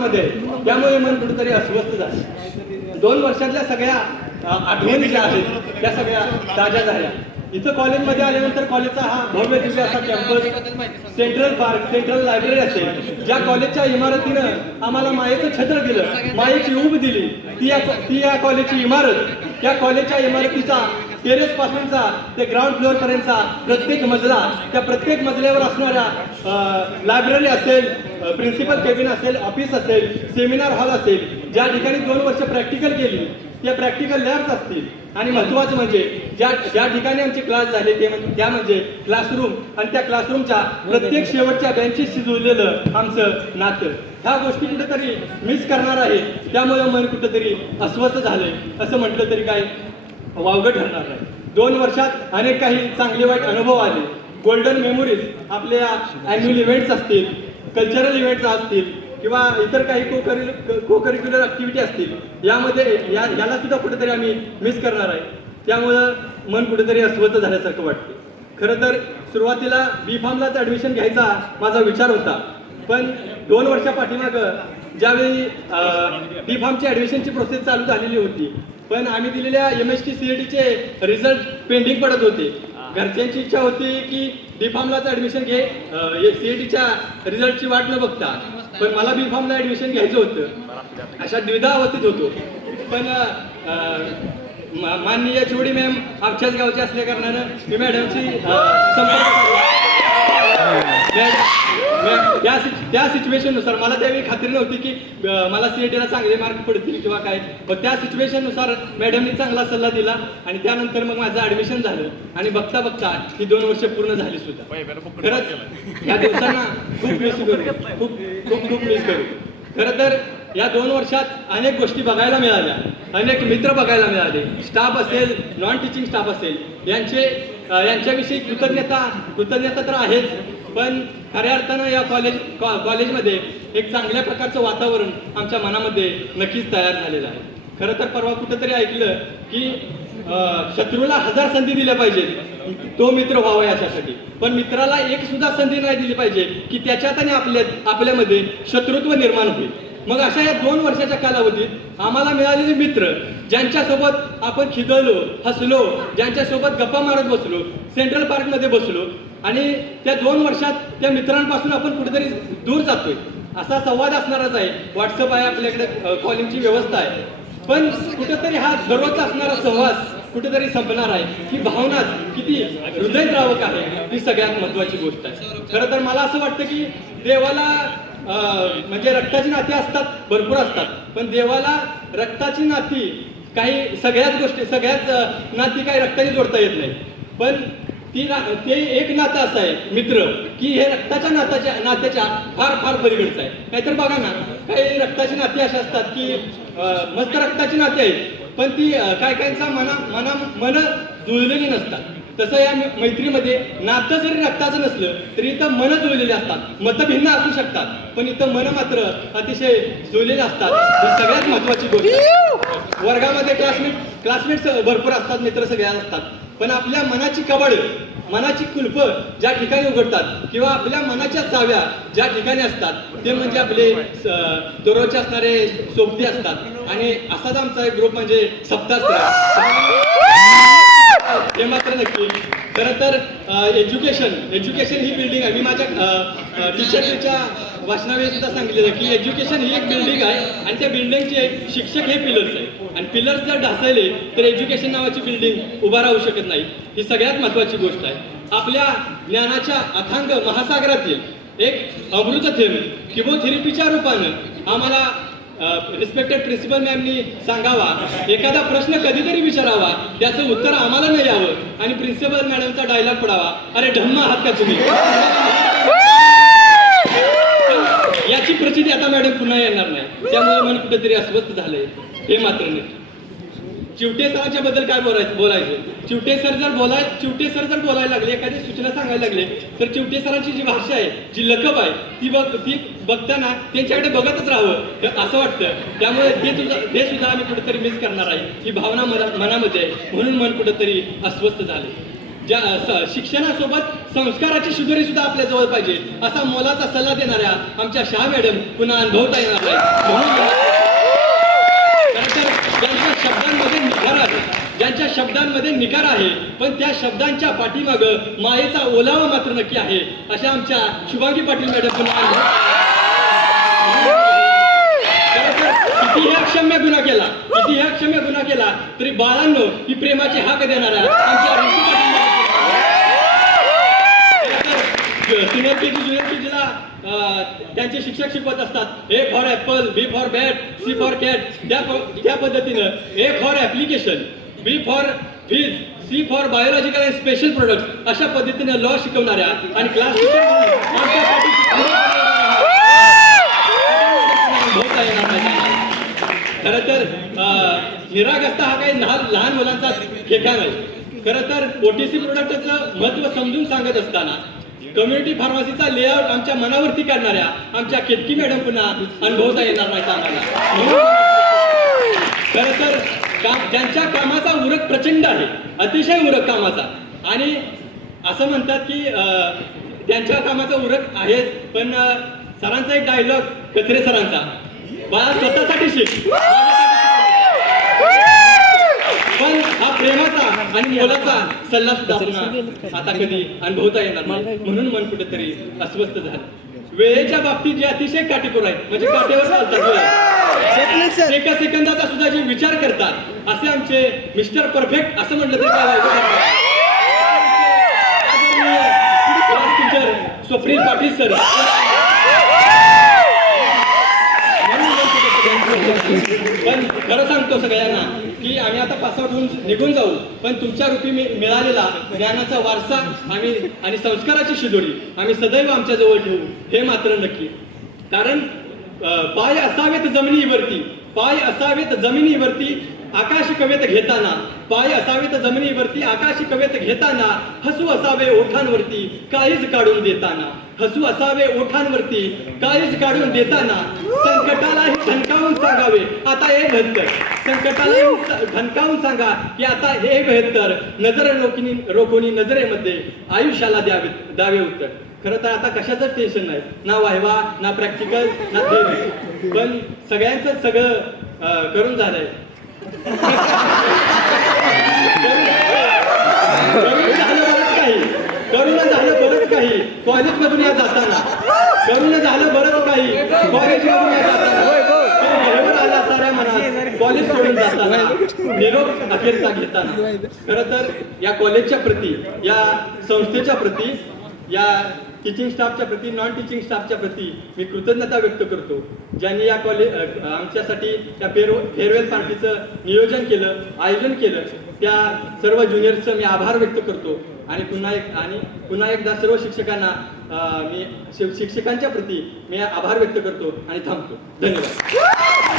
सुरुवातमध्ये आहे, त्यामुळे मन कुठेतरी अस्वस्थ झालं. 2 वर्षातल्या सगळ्या आठवणी ज्या आहेत त्या सगळ्या ताज्या झाल्या. इथं कॉलेजमध्ये आल्यानंतर कॉलेजचा हा भव्य दिव्य असा campus, central park, central library असेल, ज्या कॉलेजच्या इमारतीनं आम्हाला मायेचं छत्र दिलं, मायेची ऊब दिली, ती या कॉलेजची इमारत, त्या कॉलेजच्या इमारतीचा टेरेस पासूनचा ते ग्राउंड फ्लोअर पर्यंतचा प्रत्येक मजला, त्या प्रत्येक मजल्यावर असणाऱ्या लायब्ररी असेल, प्रिन्सिपल केबिन असेल, ऑफिस असेल, सेमिनार हॉल असेल, ज्या ठिकाणी 2 वर्ष प्रॅक्टिकल केली त्या प्रॅक्टिकल लॅब्स असतील, आणि महत्त्वाचं म्हणजे ज्या ठिकाणी आमचे क्लास झाले त्या म्हणजे क्लासरूम, आणि त्या क्लासरूमच्या प्रत्येक शेवटच्या बेंचेसशी जुळलेलं आमचं नातं, ह्या गोष्टी कुठेतरी मिस करणार आहे. त्यामुळे मन कुठेतरी अस्वस्थ झालंय असं म्हटलं तरी काय वावगं ठरणार नाही. 2 वर्षात अनेक काही चांगले वाईट अनुभव आले, गोल्डन मेमोरीज, आपल्या ॲन्युअल इव्हेंट्स असतील, कल्चरल इव्हेंट्स असतील, किंवा इतर काही को करिक्युलर ॲक्टिव्हिटी असतील, याला सुद्धा कुठेतरी आम्ही मिस करणार आहे. त्यामुळं मन कुठेतरी अस्वस्थ झाल्यासारखं वाटतं. खरं तर सुरुवातीला B.Pharmलाच ॲडमिशन घ्यायचा माझा विचार होता, पण 2 वर्षा पाठीमागं ज्यावेळी B.Pharmची ॲडमिशनची प्रोसेस चालू झालेली होती, पण आम्ही दिलेल्या MST CETचे रिझल्ट पेंडिंग पडत होते. घरच्यांची इच्छा होती की B.Pharmलाच ॲडमिशन घे, CETच्या रिझल्टची वाट न बघता, पण मला B.Pharmला ॲडमिशन घ्यायचं होतं. अशा द्विधा अवस्थेत होतो. पण माननीय चोडी मॅम आमच्याच गावचे असल्या कारणानं मी मॅडमची त्या सिच्युएशननुसार मला त्यावेळी खात्री नव्हती की मला CETला चांगले मार्क पडतील किंवा काय, पण त्या सिच्युएशननुसार मॅडमनी चांगला सल्ला दिला आणि त्यानंतर मग माझं ॲडमिशन झालं. आणि बघता बघता ही 2 वर्ष पूर्ण झाली सुद्धा. खरंच या दिवसांना खूप मिस करू, खूप मिस करू. खरं तर या 2 वर्षात अनेक गोष्टी बघायला मिळाल्या, अनेक मित्र बघायला मिळाले, स्टाफ असेल, नॉन टीचिंग स्टाफ असेल, यांच्याविषयी कृतज्ञता तर आहेच, पण खऱ्या अर्थानं या कॉलेजमध्ये एक चांगल्या प्रकारचं वातावरण आमच्या मनामध्ये नक्कीच तयार झालेलं आहे. खरं तर परवा कुठंतरी ऐकलं की शत्रूला 1000 संधी दिल्या पाहिजेत तो मित्र व्हावा याच्यासाठी, पण मित्राला एक सुद्धा संधी नाही दिली पाहिजे की त्याच्यात आणि आपल्यामध्ये शत्रुत्व निर्माण होईल. मग अशा या 2 वर्षाच्या कालावधीत आम्हाला मिळालेले मित्र, ज्यांच्यासोबत आपण खिदळलो, हसलो, ज्यांच्यासोबत गप्पा मारत बसलो, सेंट्रल पार्कमध्ये बसलो, आणि त्या 2 वर्षात त्या मित्रांपासून आपण कुठेतरी दूर जातोय. असा संवाद असणारच आहे, व्हॉट्सअप आहे, आपल्याकडे कॉलिंगची व्यवस्था आहे, पण कुठेतरी हा दररोजचा असणारा संवाद कुठेतरी संपणार आहे. ही भावना किती हृदयद्रावक आहे ही सगळ्यात महत्त्वाची गोष्ट आहे. खरं तर मला असं वाटतं की देवाला म्हणजे रक्ताची नाती असतात, भरपूर असतात, पण देवाला रक्ताची नाती सगळ्याच नाती काही रक्ताने जोडता येत नाही, पण ते एक नातं असं आहे मित्र की हे रक्ताच्या नात्याच्या फार पलीकडचं आहे. नाहीतर बघा ना, काही रक्ताची नाती अशी असतात की मस्त रक्ताची नाती आहेत, पण ती काहींचा मन जुळलेली नसतात. तसं या मैत्रीमध्ये नातं जरी रक्ताचं नसलं तरी इथं मन जुळलेली असतात. मतभिन्न असू शकतात, पण इथं मन मात्र अतिशय जुळलेले असतात. ही सगळ्यात महत्वाची गोष्ट आहे. वर्गामध्ये क्लासमेट्स भरपूर असतात, मित्र सगळे असतात, पण आपल्या मनाची कबड, मनाची कुलप ज्या ठिकाणी उघडतात किंवा आपल्या मनाच्या चाव्या ज्या ठिकाणी असतात ते म्हणजे आपले दररोजचे असणारे सोबती असतात. आणि असाच आमचा एक ग्रुप म्हणजे सप्ताह हे मात्र नक्की. खरं तर एज्युकेशन ही बिल्डिंग आहे. मी माझ्या टीचरच्या वाचनावेळी सुद्धा सांगितलेलं की एज्युकेशन ही एक बिल्डिंग आहे आणि त्या बिल्डिंगचे शिक्षक हे पिलर्स आहे, आणि पिलर्स जर ढासळले तर एज्युकेशन नावाची बिल्डिंग उभा राहू शकत नाही. ही सगळ्यात महत्त्वाची गोष्ट आहे. आपल्या ज्ञानाच्या अथांग महासागरातील एक अमृत थेंब किमोथेरपीच्या रूपानं आम्हाला रिस्पेक्टेड प्रिन्सिपल मॅमनी सांगावा, एखादा प्रश्न कधीतरी विचारावा, त्याचं उत्तर आम्हाला नाही यावं आणि प्रिन्सिपल मॅडमचा डायलॉग पडावा, अरे ढम्मा आहात का तुम्ही. याची प्रचिती आता मॅडम पुन्हा येणार नाही. त्यामुळे मन कुठेतरी अस्वस्थ झालंय हे मात्र नाही. चिवटे सरांच्या बद्दल काय बोलायचं. चिवटे सर जर बोलायला लागले, एखादी सूचना सांगायला लागले, तर चिवटे सरांची जी भाषा आहे, जी लकब आहे, ती बघताना त्यांच्याकडे बघतच राहावं असं वाटतं. त्यामुळे ते सुद्धा आम्ही कुठेतरी मिस करणार आहे. ही भावना मनामध्ये आहे, म्हणून मन कुठेतरी अस्वस्थ झाले. शिक्षणासोबत संस्काराची शिदोरी सुद्धा आपल्या जवळ पाहिजे असा मोलाचा सल्ला देणाऱ्या आमच्या शाह मॅडम पुन्हा अनुभवता येणार नाही. ज्यांच्या शब्दांमध्ये निखार आहे पण त्या शब्दांच्या पाठीमागं मायेचा ओलावा मात्र नक्की आहे अशा आमच्या शुभांगी पाटील मॅडम पुन्हा कितीही अक्षम्य गुन्हा केला तरी बाळांनो ही प्रेमाची हाक देणाऱ्या आमच्या सिनियर केजी ज्युनियर केजीला त्यांचे शिक्षक शिकवत असतात. A for apple, B for bat, C for cat, त्या पद्धतीनं A for application, B for fees, C for biological and special products अशा पद्धतीनं लॉ शिकवणाऱ्या आणि क्लास टीचर खरं तर निरागस्ता हा काही लहान मुलांचा ठेका नाही. खरं तर ओटीसी प्रोडक्टचं महत्त्व समजून सांगत असताना कम्युनिटी फार्मसीचा लेआउट आमच्या मनावरती काढणाऱ्या आमच्या केतकी मॅडम पुन्हा अनुभवता येणार नाही आम्हाला. खरं तर ज्यांच्या कामाचा उरक प्रचंड आहे, अतिशय उरक कामाचा, आणि असं म्हणतात की त्यांच्या कामाचा उरक आहे पण सरांचा एक डायलॉग कचरे सरांचा, बाळा स्वतःसाठी शिक, पण हा प्रेमाचा आणि मोलाचा सल्ला सुद्धा आता कधी अनुभवता येणार नाही. म्हणून मन कुठेतरी अस्वस्थ झालं. वेळेच्या बाबतीत जे अतिशय काटेकोर आहेत म्हणजे काटेवर चालतात, एका सेकंदाचा सुद्धा जे विचार करतात असे आमचे मिस्टर परफेक्ट असं म्हटलं तरी टीचर स्वप्नील पाटील सर पण खरं सांगतो सगळ्यांना की आम्ही आता पासआउट होऊन निघून जाऊ पण तुमच्या रूपी मिळालेला ज्ञानाचा वारसा आम्ही आणि संस्काराची शिदोरी आम्ही सदैव आमच्या जवळ ठेवू हे मात्र नक्की. कारण पाय असावेत जमिनीवरती आकाश कवेत घेताना, पाय असावेत जमिनीवरती आकाश कवेत घेताना, हसू असावे ओठांवरती काळीज काढून देताना, हसू असावे ओठांवरती काळीज काढून देताना, संकटालाही धनकावून सांगावे आता हे बेहत्तर, संकटालाही धनकावून सांगा की आता हे बेहत्तर, नजर रोखोनी नजरेमध्ये आयुष्याला द्यावे उत्तर. खरं तर आता कशाचं टेन्शन नाही, ना वायवा ना प्रॅक्टिकल ना थेअरी, पण सगळ्यांचं सगळं करून झालंय. करून झालं बरंच काही कॉलेजमधून या जाताना, करून झालं बरंच काही कॉलेजमधून या जाताना, आला साऱ्या मनात कॉलेज सोडून जाताना, निरोप अखेरचा घेताना. खरं तर या कॉलेजच्या प्रती, या संस्थेच्या प्रती, या टीचिंग स्टाफच्या प्रती, नॉन टीचिंग स्टाफच्या प्रती मी कृतज्ञता व्यक्त करतो. ज्यांनी या आमच्यासाठी त्या फेअरवेल पार्टीचं नियोजन केलं, आयोजन केलं, त्या सर्व ज्युनियर्सचं मी आभार व्यक्त करतो. आणि पुन्हा एकदा सर्व शिक्षकांना मी शिक्षकांच्या प्रती मी आभार व्यक्त करतो आणि थांबतो. धन्यवाद.